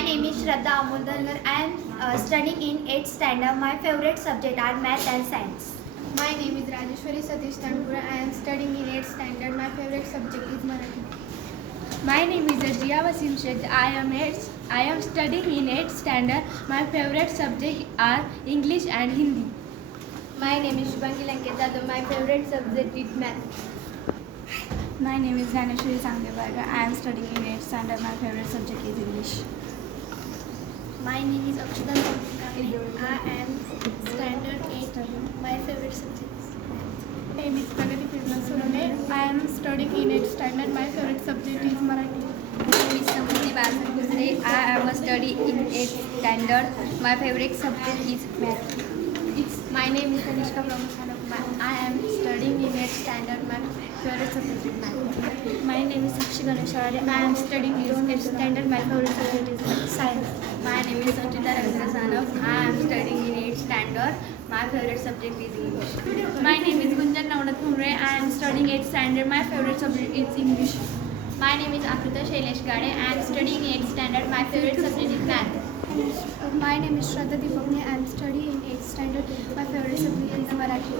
My name is Shraddha Amodharkar. I am studying in 8th standard. My favorite subject are math and science. My name is Rajeshwari Satish Tanpura. I am studying in 8th standard. My favorite subject is Marathi. My name is Ajia Wasim Sheikh. I am studying in 8th standard. My favorite subject are English and Hindi. My name is Shubhangi Lanketa. My favorite subject is math. My name is Dhaneshwari Sangdevarga. I am studying in 8th standard. My favorite subject is English. My name is Akshita Kamkani. I am standard 8. My favorite subject is math. My name is Pragati Pirna Surune. I am studying in 8th standard. My favorite subject is Marathi. My name is Samruddhi Basantare. I am studying in 8th standard. My favorite subject is math. My name is Kanishka Brahmasana. I am studying in 8th standard. My favorite subject is math. My name is Sakshi Ganeshwari. I am studying in 8th standard. My favorite subject is science. My name is Sanchita Ravindra Sanaf. I am studying in 8th standard. My favorite subject is English. My name is Gunjan Navnath Humre. I am studying 8th standard. My favorite subject is English. My name is Akrita Shailesh Gade. I am studying in 8th standard. My favorite subject is math. My name is Shraddha Deepakne. I am studying in 8th standard. My favorite subject is Marathi.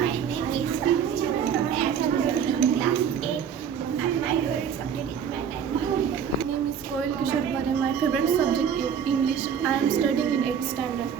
My name is Sarojini. I am studying in class 8. And my favorite subject is math and English. My name is Koil Kishore Bare. My favorite subject is English. I am studying in 8th standard.